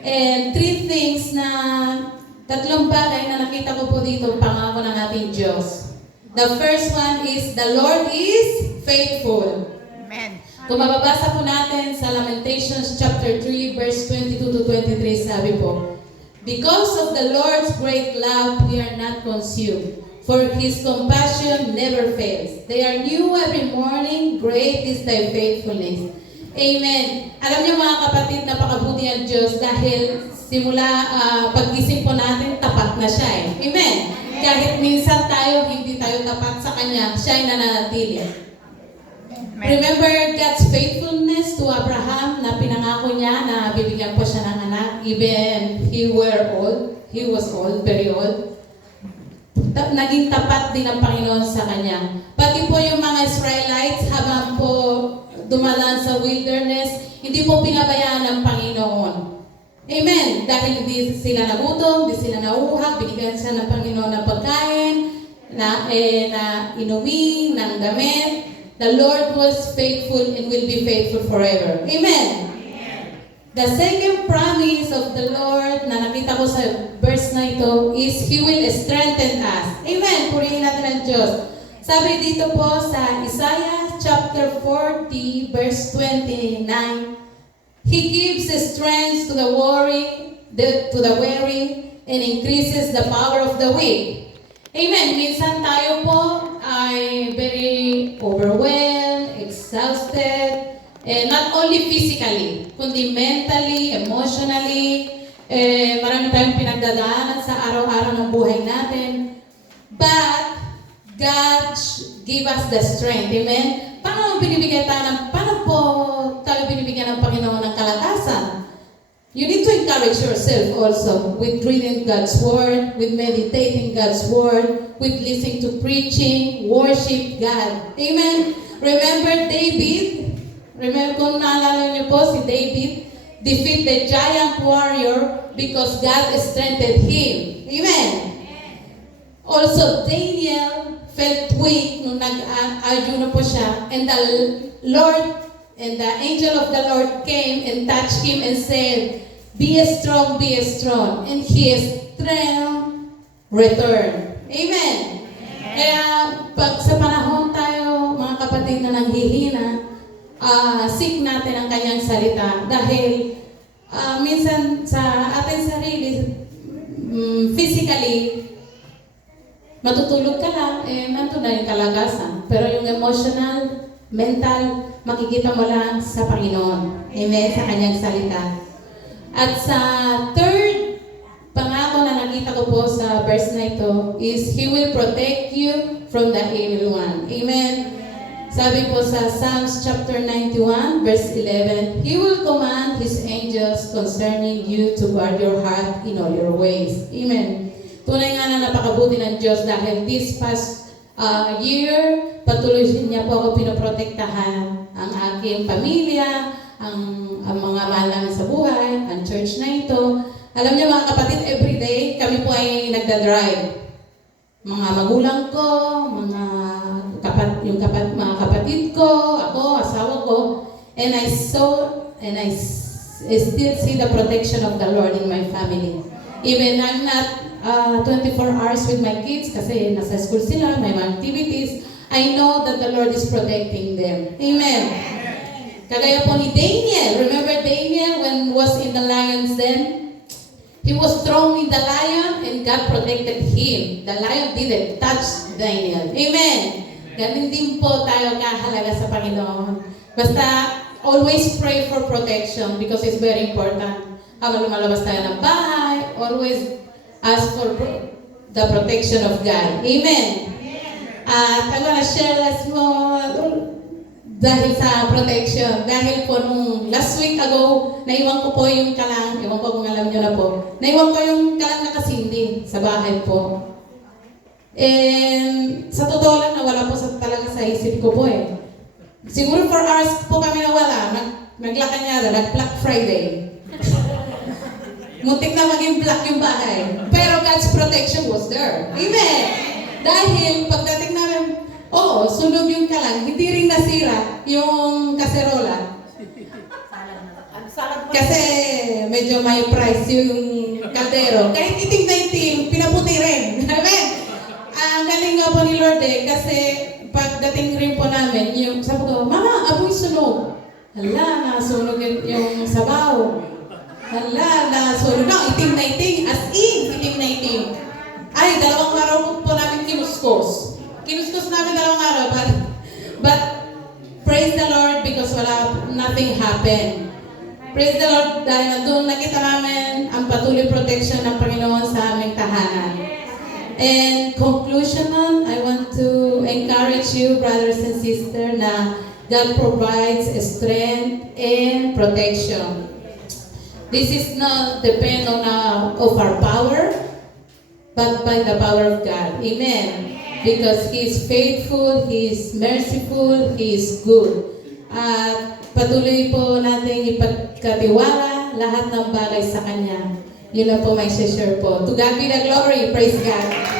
And three things na, tatlong bagay na nakita ko po dito, pangako ng ating Diyos. The first one is, the Lord is faithful. Amen. Kung mababasa po natin sa Lamentations chapter 3, verse 22 to 23, sabi po, because of the Lord's great love, we are not consumed, for His compassion never fails. They are new every morning, great is Thy faithfulness. Amen. Alam niyo mga kapatid, napakabuti ang Diyos dahil simula paggising po natin, tapat na siya eh. Amen. Kahit minsan tayo, hindi tayo tapat sa Kanya, siya ay nananatili. Remember God's faithfulness to Abraham na pinangako niya na bibigyan po siya ng anak even he was old, very old. Naging tapat din ang Panginoon sa kanya. Pati po yung mga Israelites habang po dumadaan sa wilderness, hindi po pinabayaan ng Panginoon. Amen. Dahil hindi sila nagutom, hindi sila nauuhaw, binigyan siya ng Panginoon ng pagkain, na inumin, ng damit. The Lord was faithful and will be faithful forever. Amen. The second promise of the Lord na nakita ko sa verse na ito is He will strengthen us. Amen. Purihin natin ang Diyos. Sabi dito po sa Isaiah chapter 40 verse 29, He gives strength to the weary and increases the power of the weak. Amen. Minsan tayo po ay very overwhelmed, exhausted, not only physically, kundi mentally, emotionally. Marami tayong pinagdadaanan sa araw-araw ng buhay natin. But God give us the strength. Amen? Paano po tayo binibigyan ng Panginoon ng kalakasan? You need to encourage yourself also with reading God's Word, with meditating God's Word, with listening to preaching, worship God. Amen? Remember kung naalala niyo po, si David defeat the giant warrior because God strengthened him. Amen? Also, Daniel felt weak nung nag-ayuno po siya, and the Lord and the angel of the Lord came and touched him and said, be strong, and his strength returned. Amen? Kaya pag sa panahon tayo, mga kapatid na nanghihina, seek natin ang kanyang salita dahil minsan sa ating sarili, physically, matutulog ka lang, nandun na yung kalagasan. Pero yung emotional, mental, makikita mo lang sa Panginoon. Amen? Sa kanyang salita. At sa third pangako na nakita ko po sa verse na ito is He will protect you from the evil one. Amen? Sabi po sa Psalms chapter 91 verse 11, He will command His angels concerning you to guard your heart in all your ways. Amen? Tunay nga na napakabuti ng Diyos dahil this past year, patuloy niya po ako pinoprotektahan ang aking pamilya, ang mga mahal namin sa buhay, ang church na ito. Alam niyo mga kapatid, everyday kami po ay nagda-drive. Mga magulang ko, mga kapatid ko, ako, asawa ko, and I still see the protection of the Lord in my family. Even I'm not 24 hours with my kids kasi nasa school sila, may mga activities. I know that the Lord is protecting them. Amen. Kagaya po ni Daniel. Remember Daniel when was in the lion's den? He was thrown in the lion and God protected him. The lion didn't touch Daniel. Amen. Ganun din po tayo kahalaga sa Panginoon. Basta always pray for protection because it's very important. Habang lumalabas tayo ng bahay, always ask for the protection of God. Amen. At I'm gonna share this more dahil sa protection. Dahil po nung last week ago, naiwan ko po yung kalang, ewan ko kung alam nyo na po, naiwan ko yung kalang nakasindi sa bahay po. And sa totoo lang, nawala po talaga sa isip ko po eh. Siguro 4 hours po kami nawala, naglakanyada, nag-Black Friday. Muntik na maging black yung bahay. Pero God's protection was there. Amen! Dahil pagdating namin, sunog yung kalang, hindi rin nasira yung kaserola. Kasi medyo may price yung kaldero. Kahit itim na itim, pinaputi rin. Amen? Ang galing nga po ni Lord kasi pagdating rin po namin, yung sabi ko, Mama, apoy sunog. Hala, nasunog yung sabaw. Hala, nasunog na, itim na itim. As in, itim na itim. Ay, 2 araw po namin kinuskos. Kinuskos namin 2 araw, but praise the Lord because nothing happened. Praise the Lord dahil nandun nakita namin ang patuloy protection ng Panginoon sa aming tahanan. And conclusion nun, I want to encourage you, brothers and sisters, na God provides strength and protection. This is not depend on of our power, but by the power of God. Amen. Because He is faithful, He is merciful, He is good. At patuloy po natin ipagkatiwala lahat ng bagay sa Kanya. Yun lang po may share po. To God be the glory. Praise God.